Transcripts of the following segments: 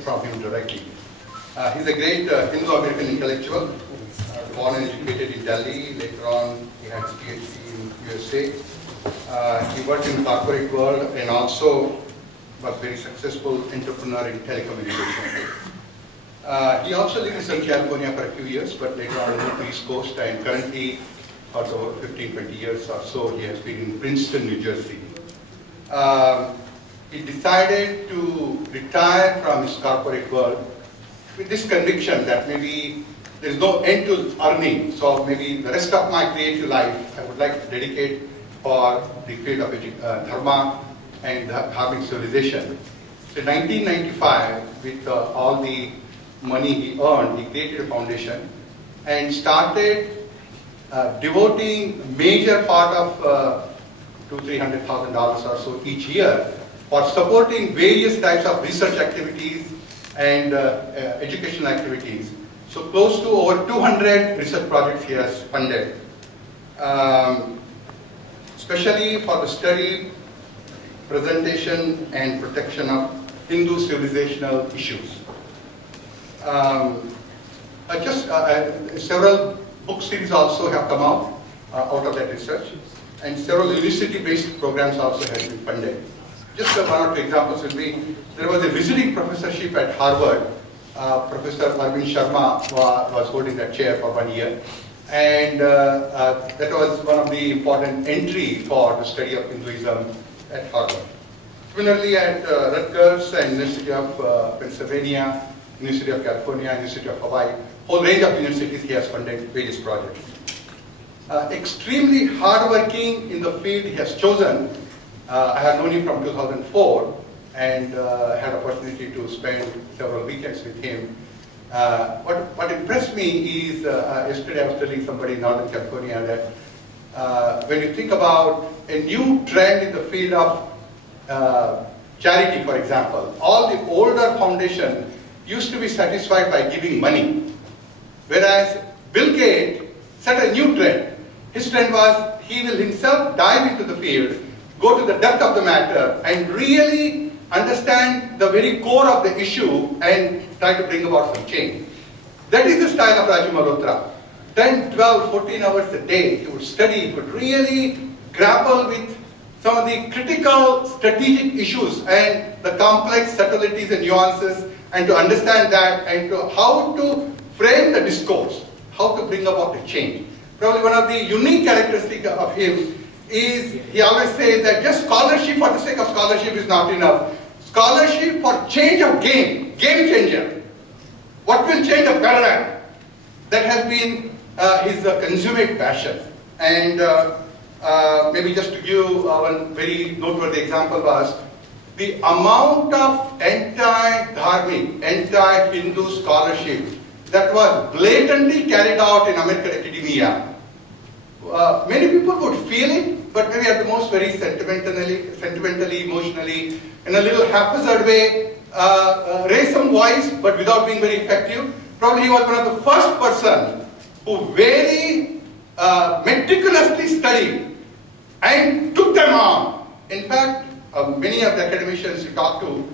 from him directly. He's a great Hindu-American intellectual, born and educated in Delhi. Later on, he had his PhD in USA. He worked in the corporate world and also was a very successful entrepreneur in telecommunications. He also lived in Southern California for a few years, but later on moved to the East Coast, and currently, for over 15-20 years or so, he has been in Princeton, New Jersey. He decided to retire from his corporate world with this conviction that maybe there is no end to earning, so maybe the rest of my creative life I would like to dedicate for the field of dharma and dharmic civilization. So in 1995, with all the money he earned, he created a foundation and started devoting a major part of $200,000-300,000 or so each year for supporting various types of research activities and educational activities. So close to over 200 research projects he has funded, especially for the study, presentation and protection of Hindu civilizational issues. Several book series also have come out of that research, and several university-based programs also have been funded. Just one or two examples will be, there was a visiting professorship at Harvard. Professor Arvind Sharma was holding that chair for 1 year, and that was one of the important entry for the study of Hinduism at Harvard. Similarly, at Rutgers and University of Pennsylvania, University of California, University of Hawaii, whole range of universities he has funded various projects. Extremely hardworking in the field he has chosen. I have known him from 2004 and had opportunity to spend several weekends with him. What impressed me is, yesterday I was telling somebody in Northern California that when you think about a new trend in the field of charity, for example, all the older foundations used to be satisfied by giving money, whereas Bill Gates set a new trend. His trend was he will himself dive into the field, go to the depth of the matter, and really understand the very core of the issue and try to bring about some change. That is the style of Rajeev Malhotra. 10, 12, 14 hours a day, he would study, he would really grapple with some of the critical strategic issues and the complex subtleties and nuances, and to understand that and to how to frame the discourse, how to bring about a change. Probably one of the unique characteristics of him is he always says that just scholarship for the sake of scholarship is not enough. Scholarship for change of game changer. What will change a paradigm? That has been his consummate passion. And maybe just to give one very noteworthy example was the amount of anti-dharmic, anti-Hindu scholarship that was blatantly carried out in American academia. Many people would feel it, but maybe at the most very sentimentally, emotionally, in a little haphazard way, raise some voice, but without being very effective. Probably he was one of the first person who very meticulously studied and took them on. In fact, many of the academicians you talk to,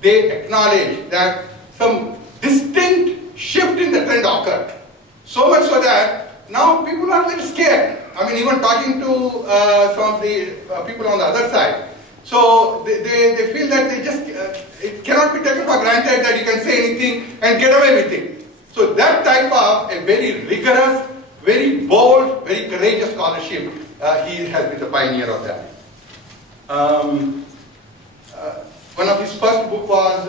they acknowledge that some distinct shift in the trend occurred. So much so that now people are a little scared. I mean, even talking to some of the people on the other side. So they feel that they just, it cannot be taken for granted that you can say anything and get away with it. So that type of a very rigorous, very bold, very courageous scholarship, he has been the pioneer of that. One of his first book was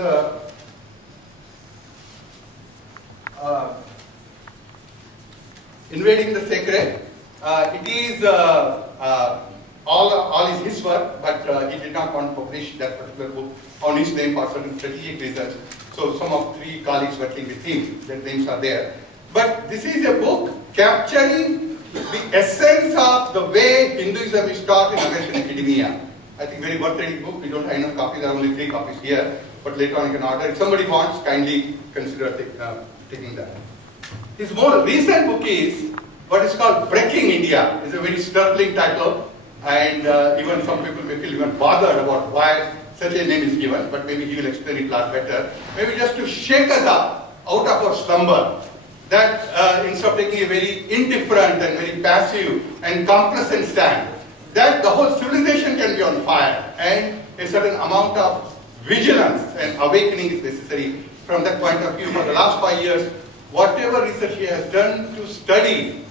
Invading the Sacred. It is all is his work, but he did not want to publish that particular book on his name for certain strategic reasons. So some of 3 colleagues working with him, their names are there. But this is a book capturing the essence of the way Hinduism is taught in American academia. I think very worth reading book. We don't have enough copies. There are only 3 copies here, but later on you can order. If somebody wants, kindly consider taking that. His more recent book is what is called Breaking India. It's a very startling title, and even some people may feel even bothered about why such a name is given, but maybe he will explain it a lot better. Maybe just to shake us up out of our slumber, that instead of taking a very indifferent and very passive and complacent stand, that the whole civilization can be on fire, and a certain amount of vigilance and awakening is necessary. From that point of view, for the last 5 years, whatever research he has done to study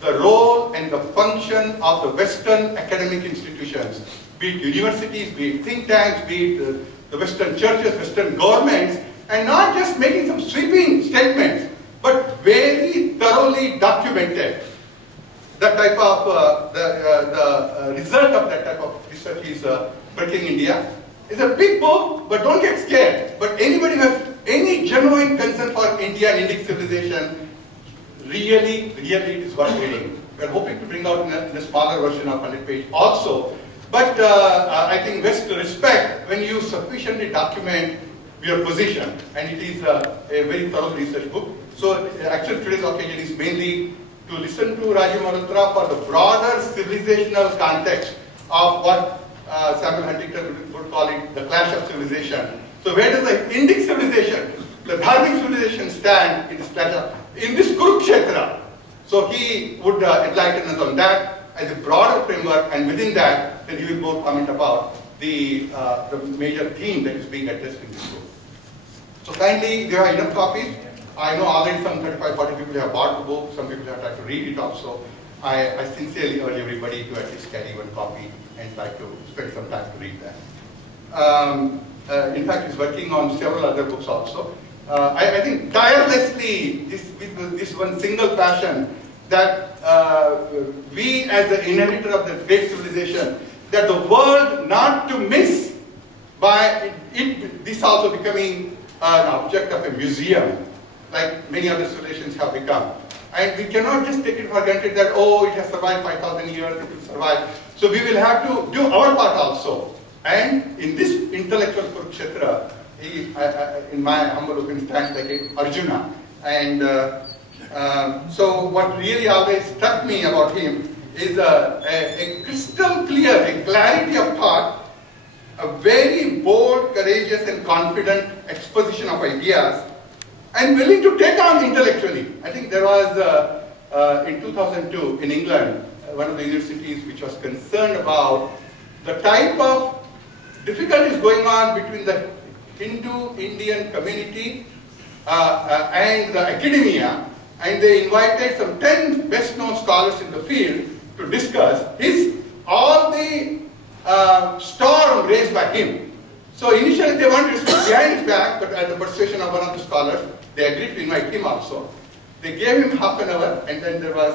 the role and the function of the Western academic institutions, be it universities, be it think tanks, be it the Western churches, Western governments, and not just making some sweeping statements, but very thoroughly documented. That type of, the result of that type of research is Breaking India. It's a big book, but don't get scared. But anybody who has any genuine concern for India and Indic civilization, really it is worth reading. We're hoping to bring out in a smaller version of 100 page also. But I think best to respect when you sufficiently document your position, and it is a very thorough research book. So actually today's occasion is mainly to listen to Rajeev Malhotra for the broader civilizational context of what Samuel Huntington would call it the clash of civilization. So where does the Indic civilization, the Dharmic civilization stand in this clash of, in this Kurukshetra? So he would enlighten us on that as a broader framework, and within that, then he will more comment about the major theme that is being addressed in this book. So kindly, there are enough copies. I know already some 35-40 people have bought the book, some people have tried to read it also. I sincerely urge everybody to at least carry one copy and try to spend some time to read that. In fact, he's working on several other books also. I think tirelessly, this one single passion that we as the inheritor of the great civilization, that the world not to miss by this also becoming an object of a museum, like many other civilizations have become. And we cannot just take it for granted that, oh, it has survived 5,000 years, it will survive. So we will have to do our part also. And in this intellectual Kurukshetra, he, in my humble opinion, stands like a Arjuna. And so what really always struck me about him is a crystal clear, a clarity of thought, a very bold, courageous and confident exposition of ideas, and willing to take on intellectually. I think there was, in 2002 in England, one of the universities which was concerned about the type of difficulties going on between the Hindu-Indian community and the academia, and they invited some 10 best-known scholars in the field to discuss all the storm raised by him. So initially they wanted to speak behind his back, but at the persuasion of one of the scholars, they agreed to invite him also. They gave him half an hour, and then there was,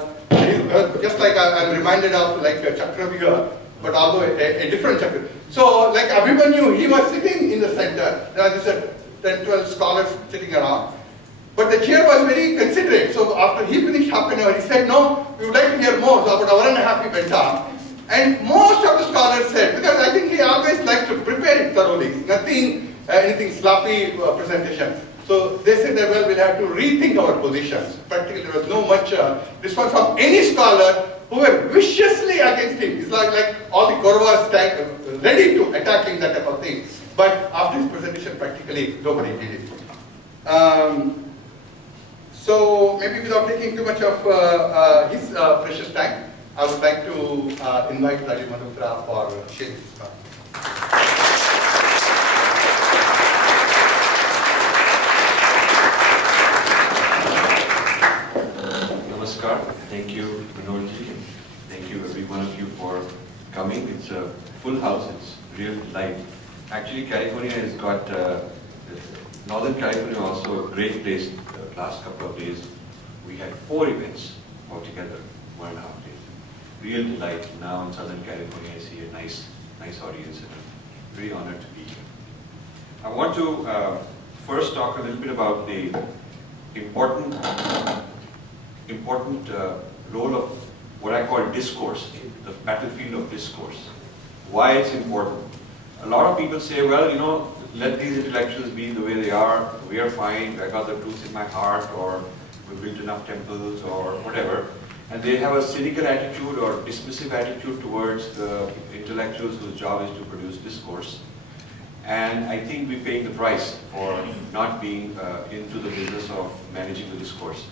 just like I'm reminded of like a Chakravyuha, but although a different Chakra. So like Abhimanyu, he was sitting in the center. There were 10, 12 scholars sitting around. But the chair was very considerate. So after he finished half an hour, he said, no, we would like to hear more. So about an hour and a half he went on. And most of the scholars said, because I think he always likes to prepare it thoroughly, nothing, anything sloppy presentation. So they said that, well, we'll have to rethink our positions. Practically there was no much response from any scholar who were viciously against him. It's like all the Kauravas ready to attack him, that type of thing. But after his presentation, practically nobody did it. So maybe without taking too much of his precious time, I would like to invite Rajeev Malhotra for sharing his thoughts. Namaskar. Thank you, Manojji. Thank you, every one of you, for coming. It's a full house. It's real life. Actually, California has got, Northern California also a great place. The last couple of days, we had 4 events altogether, 1.5 days. Real delight. Now in Southern California, I see a nice audience, and I'm very honored to be here. I want to first talk a little bit about the important role of what I call discourse, the battlefield of discourse. Why it's important. A lot of people say, well, you know, let these intellectuals be the way they are, we are fine, I got the truth in my heart, or we built enough temples, or whatever. And they have a cynical attitude or dismissive attitude towards the intellectuals whose job is to produce discourse. And I think we're paying the price for not being into the business of managing the discourse.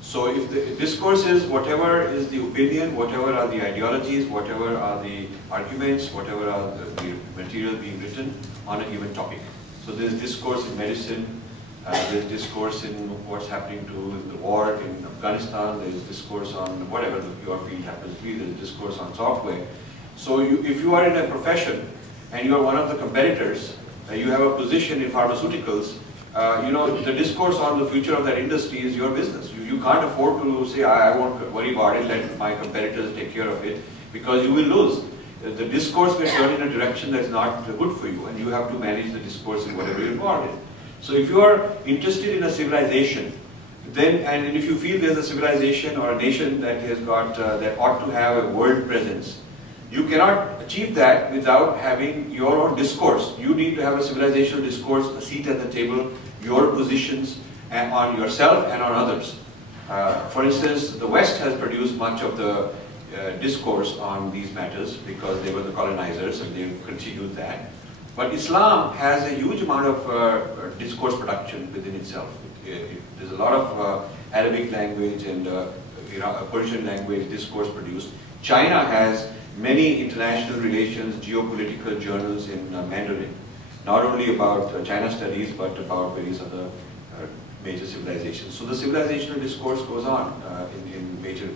So if the discourse is whatever is the opinion, whatever are the ideologies, whatever are the arguments, whatever are the material being written on a given topic. So there's discourse in medicine, there's discourse in what's happening to the war in Afghanistan, there's discourse on whatever your field happens to be, there's discourse on software. So if you are in a profession and you are one of the competitors, you have a position in pharmaceuticals, the discourse on the future of that industry is your business. You can't afford to say, I won't worry about it, let my competitors take care of it, because you will lose. The discourse will turn in a direction that's not good for you, and you have to manage the discourse in whatever you're involved in. So if you are interested in a civilization, then, and if you feel there's a civilization or a nation that has got, that ought to have a world presence, you cannot achieve that without having your own discourse. You need to have a civilizational discourse, a seat at the table, your positions on yourself and on others. For instance, the West has produced much of the discourse on these matters because they were the colonizers and they continued that. But Islam has a huge amount of discourse production within itself. There's a lot of Arabic language and Persian language discourse produced. China has many international relations, geopolitical journals in Mandarin, not only about China studies, but about various other major civilizations. So the civilizational discourse goes on in major,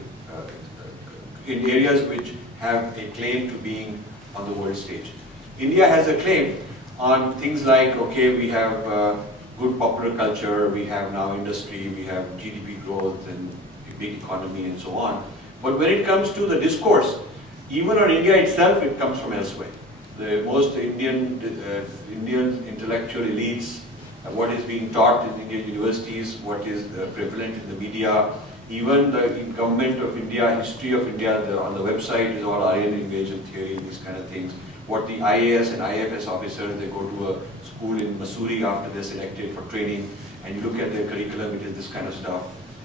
in areas which have a claim to being on the world stage. India has a claim on things like, okay, we have good popular culture, we have now industry, we have GDP growth and a big economy and so on. But when it comes to the discourse, even on India itself, it comes from elsewhere. The most Indian intellectual elites, what is being taught in Indian universities, what is prevalent in the media, even the government of India, history of India, on the website is all Aryan invasion theory, these kind of things. What the IAS and IFS officers, they go to a school in Missouri after they're selected for training, and you look at their curriculum, it is this kind of stuff.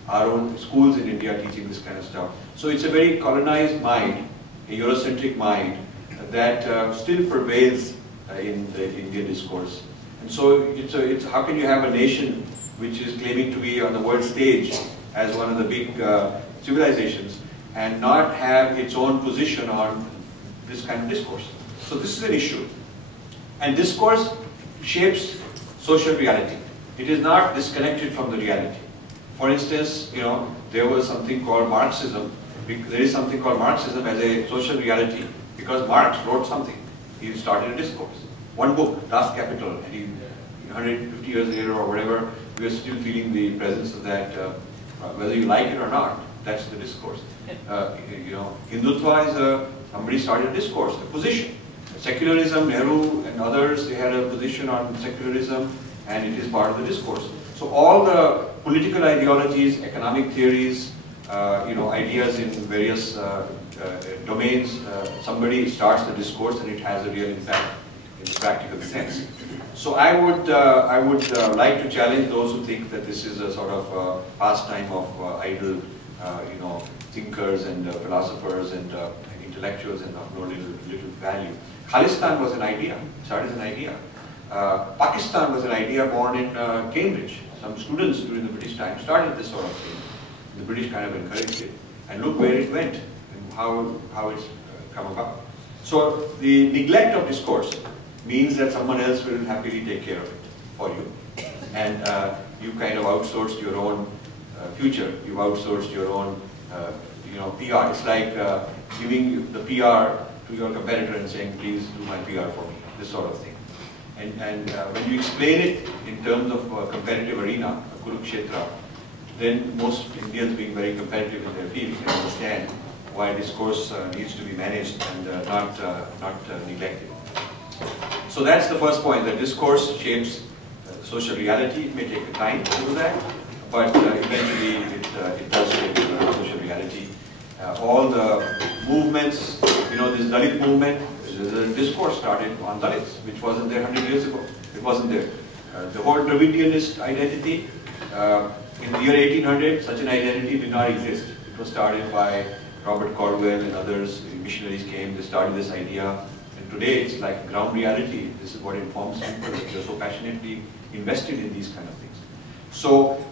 Our own schools in India teaching this kind of stuff. So it's a very colonized mind, a Eurocentric mind that still prevails in the Indian discourse. And so it's how can you have a nation which is claiming to be on the world stage as one of the big civilizations and not have its own position on this kind of discourse. So this is an issue. And discourse shapes social reality. It is not disconnected from the reality. For instance, there was something called Marxism. There is something called Marxism as a social reality because Marx wrote something. He started a discourse. One book, Das Kapital, and 150 years later or whatever, we are still feeling the presence of that, whether you like it or not, that's the discourse. Hindutva is somebody started a discourse, a position. Secularism, Nehru and others, they had a position on secularism and it is part of the discourse. So all the political ideologies, economic theories, ideas in various domains, somebody starts the discourse and it has a real impact in the practical sense. So I would like to challenge those who think that this is a sort of pastime of idle, thinkers and philosophers and intellectuals and of no little value. Khalistan was an idea, started as an idea. Pakistan was an idea born in Cambridge. Some students during the British time started this sort of thing. The British kind of encouraged it. And look where it went and how it's come about. So the neglect of discourse means that someone else will happily take care of it for you. And you kind of outsourced your own future. You've outsourced your own PR. It's like giving the PR to your competitor and saying, please do my PR for me, this sort of thing. And when you explain it in terms of a competitive arena, a Kurukshetra, then most Indians being very competitive in their field can understand why discourse needs to be managed and not neglected. So that's the first point, that discourse shapes social reality. It may take time to do that, but eventually it does shape social reality. All the movements, this Dalit movement, the discourse started on Dalits, which wasn't there 100 years ago. It wasn't there. The whole Dravidianist identity, in the year 1800, such an identity did not exist. It was started by Robert Caldwell and others. The missionaries came, they started this idea. And today it's like ground reality. This is what informs people that they're so passionately invested in these kind of things. So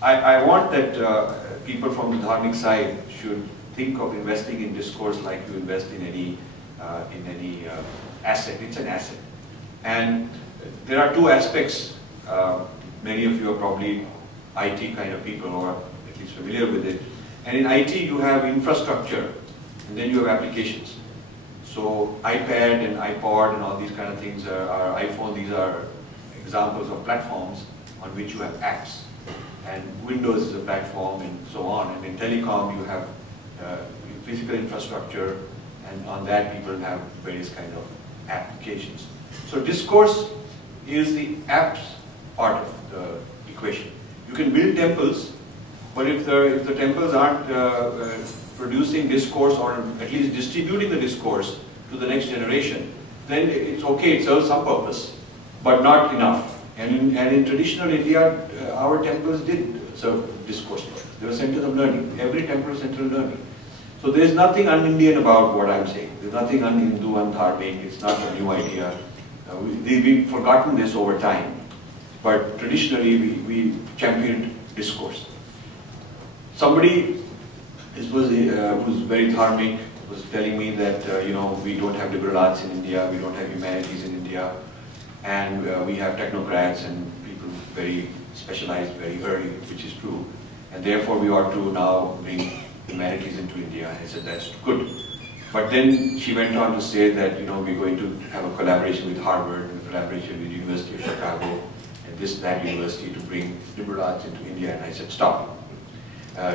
I want that people from the dharmic side should think of investing in discourse like you invest in any asset. It's an asset. And there are two aspects. Many of you are probably IT kind of people, or at least familiar with it. And in IT you have infrastructure, and then you have applications. So iPad and iPod and all these kind of things are iPhone, these are examples of platforms on which you have apps. And Windows is a platform and so on. And in telecom you have physical infrastructure, and on that people have various kind of applications. So discourse is the apps part of the equation. You can build temples, but if the temples aren't producing discourse, or at least distributing the discourse to the next generation, then it's okay, it serves some purpose, but not enough. And in traditional India, our temples did serve discourse. They were centers of learning. Every temple is center of learning. So there's nothing un-Indian about what I'm saying. There's nothing un-Hindu, un-Dharmic. It's not a new idea. We've forgotten this over time. But traditionally, we championed discourse. Somebody who's very dharmic was telling me that we don't have liberal arts in India, we don't have humanities in India, and we have technocrats and people very specialized very early, which is true. And therefore, we ought to now bring humanities into India. And I said, that's good. But then she went on to say that we're going to have a collaboration with Harvard, and a collaboration with the University of Chicago, and that university to bring liberal arts into India. And I said, stop.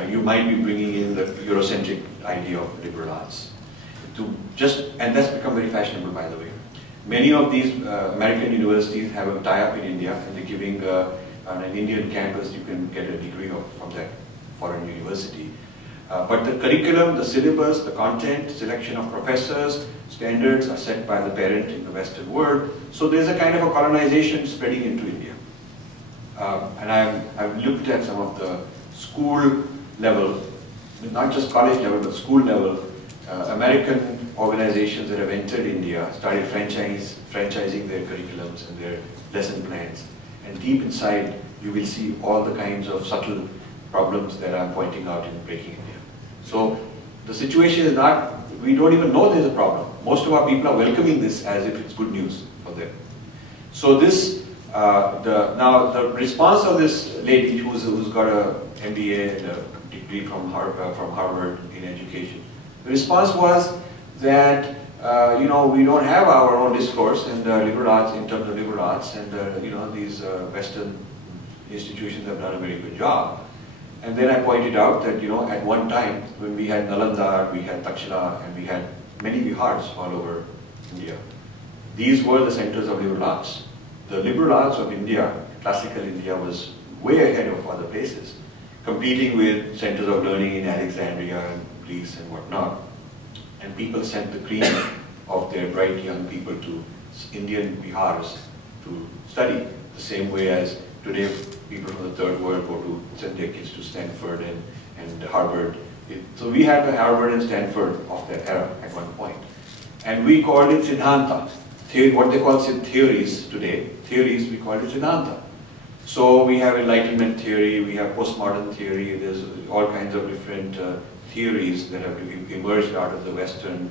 You might be bringing in the Eurocentric idea of liberal arts. And that's become very fashionable, by the way. Many of these American universities have a tie-up in India, and they're giving on an Indian campus, you can get a degree from that foreign university. But the curriculum, the syllabus, the content, selection of professors, standards are set by the parent in the Western world. So there's a kind of a colonization spreading into India. And I've looked at some of the school level, not just college level, but school level, American organizations that have entered India, started franchising their curriculums and their lesson plans. And deep inside, you will see all the kinds of subtle problems that I'm pointing out in Breaking India. So the situation is not, we don't even know there's a problem. Most of our people are welcoming this as if it's good news for them. So this, now the response of this lady who's got a MBA and a degree from Harvard in education, the response was that we don't have our own discourse and liberal arts in terms of liberal arts, and these Western institutions have done a very good job. And then I pointed out that at one time when we had Nalanda, we had Takshila, and we had many vihars all over India, these were the centers of liberal arts. The liberal arts of India, classical India, was way ahead of other places, competing with centers of learning in Alexandria and Greece and whatnot. And people sent the cream of their bright young people to Indian vihars to study, the same way as today people from the third world send their kids to Stanford and Harvard. So we had the Harvard and Stanford of that era at one point. And we called it Siddhanta. What they call theories today, we call it Siddhanta. So we have Enlightenment theory, we have postmodern theory, there's all kinds of different theories that have emerged out of the Western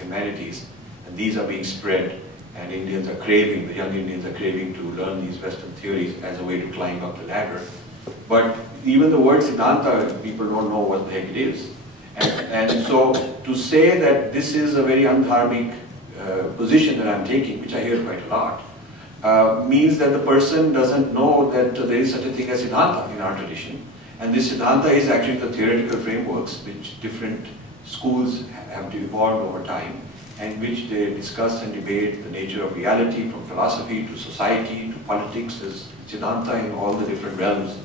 humanities, and these are being spread, and Indians are craving, the young Indians are craving to learn these Western theories as a way to climb up the ladder. But even the word Siddhanta, people don't know what the heck it is. And so to say that this is a very undharmic position that I'm taking, which I hear quite a lot, means that the person doesn't know that there is such a thing as Siddhanta in our tradition. And this Siddhanta is actually the theoretical frameworks which different schools have evolved over time, and which they discuss and debate the nature of reality, from philosophy to society to politics. There's Siddhanta in all the different realms.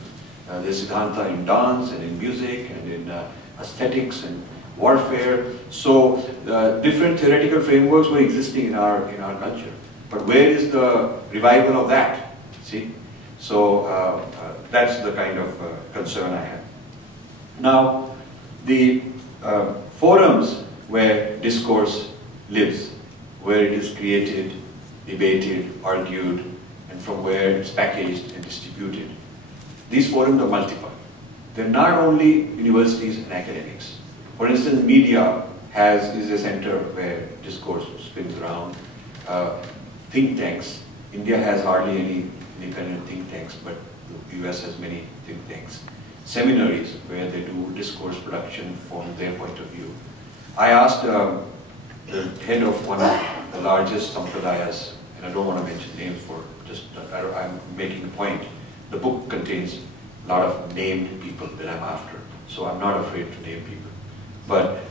There's Siddhanta in dance and in music and in aesthetics and warfare. So different theoretical frameworks were existing in our culture. But where is the revival of that? See? So that's the kind of concern I have. Now, the forums where discourse lives, where it is created, debated, argued, and from where it's packaged and distributed. These forums are multiple. They're not only universities and academics. For instance, media is a center where discourse spins around. Think tanks. India has hardly any independent think tanks, but the US has many think tanks. Seminaries where they do discourse production from their point of view. I asked the head of one of the largest sampradayas, and I don't want to mention names for just, I'm making a point. The book contains a lot of named people that I'm after, so I'm not afraid to name people. But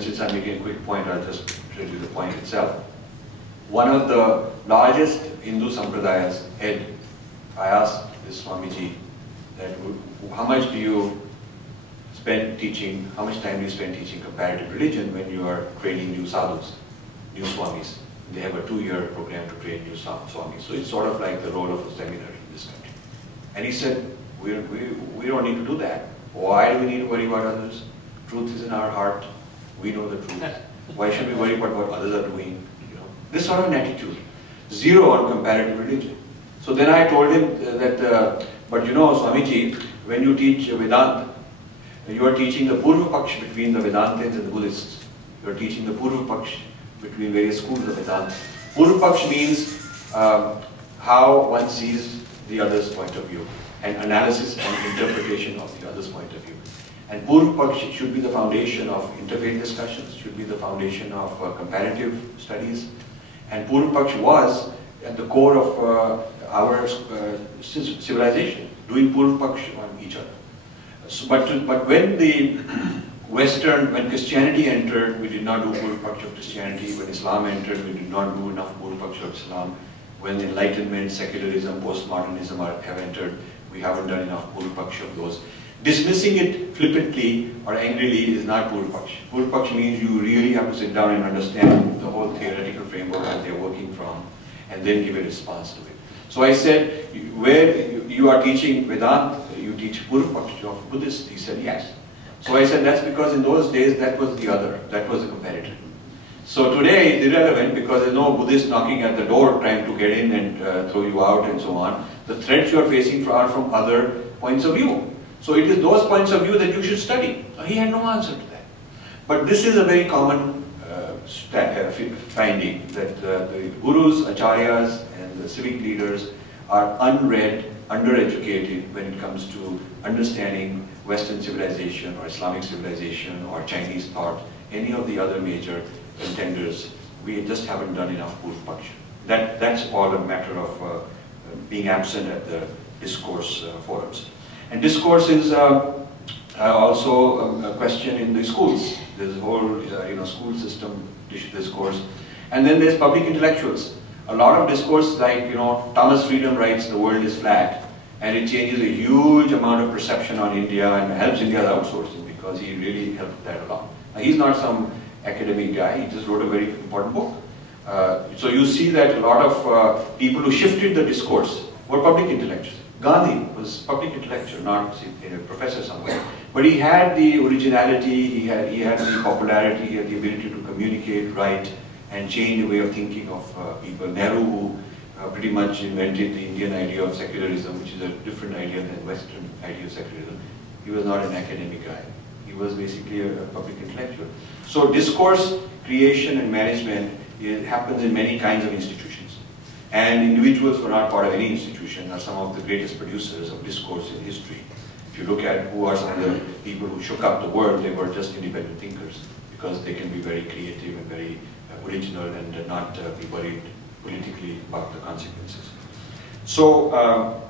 since I'm making a quick point, I'll just tell you the point itself. One of the largest Hindu sampradayas head, I asked this Swamiji that how much do you spend teaching, how much time do you spend teaching comparative religion when you are training new sadhus, new swamis? They have a 2-year program to train new swamis. So it's sort of like the role of a seminar in this country. And he said, we don't need to do that. Why do we need to worry about others? Truth is in our heart. We know the truth. Why should we worry about what others are doing? You know, this sort of an attitude. Zero on comparative religion. So then I told him that, but you know, Swamiji, when you teach Vedanta, you are teaching the Purva Paksh between the Vedantins and the Buddhists. You are teaching the Purva Paksh between various schools of Vedanta. Purva Paksh means how one sees the other's point of view, and analysis and interpretation of the other's point of view. And Purva Paksh should be the foundation of interfaith discussions, should be the foundation of comparative studies. And Purva Paksh was at the core of our civilization, doing Purva Paksh on each other. So, but when the when Christianity entered, we did not do Purva Paksh of Christianity. When Islam entered, we did not do enough Purva Paksh of Islam. When Enlightenment, secularism, postmodernism have entered, we haven't done enough Purva Paksh of those. Dismissing it flippantly or angrily is not Purva Paksh. Purva Paksh means you really have to sit down and understand the whole theoretical framework that they're working from, and then give a response to it. So I said, where you are teaching Vedanta, you teach Purva Paksh of Buddhists? He said, yes. So I said, that's because in those days that was the other, that was the competitor. So today it's irrelevant because there's no Buddhist knocking at the door trying to get in and throw you out and so on. The threats you're facing are from other points of view. So it is those points of view that you should study. He had no answer to that. But this is a very common finding that the gurus, acharyas, and the civic leaders are unread, undereducated when it comes to understanding Western civilization or Islamic civilization or Chinese thought, any of the other major contenders. We just haven't done enough Purva Paksh. That's all a matter of being absent at the discourse forums. And discourse is also a question in the schools. There's a whole school system discourse. And then there's public intellectuals. A lot of discourse, like Thomas Friedman writes, "The world is flat," and it changes a huge amount of perception on India and helps India's outsourcing because he really helped that a lot. Now, he's not some academic guy, he just wrote a very important book. So you see that a lot of people who shifted the discourse were public intellectuals. Gandhi was public intellectual, not a professor somewhere. But he had the originality, he had the popularity, he had the ability to communicate, write, and change the way of thinking of people. Nehru, who pretty much invented the Indian idea of secularism, which is a different idea than Western idea of secularism. He was not an academic guy. He was basically a public intellectual. So discourse creation and management happens in many kinds of institutions. And individuals who are not part of any institution are some of the greatest producers of discourse in history. If you look at who are some of the people who shook up the world, they were just independent thinkers because they can be very creative and very original and not be worried politically about the consequences. So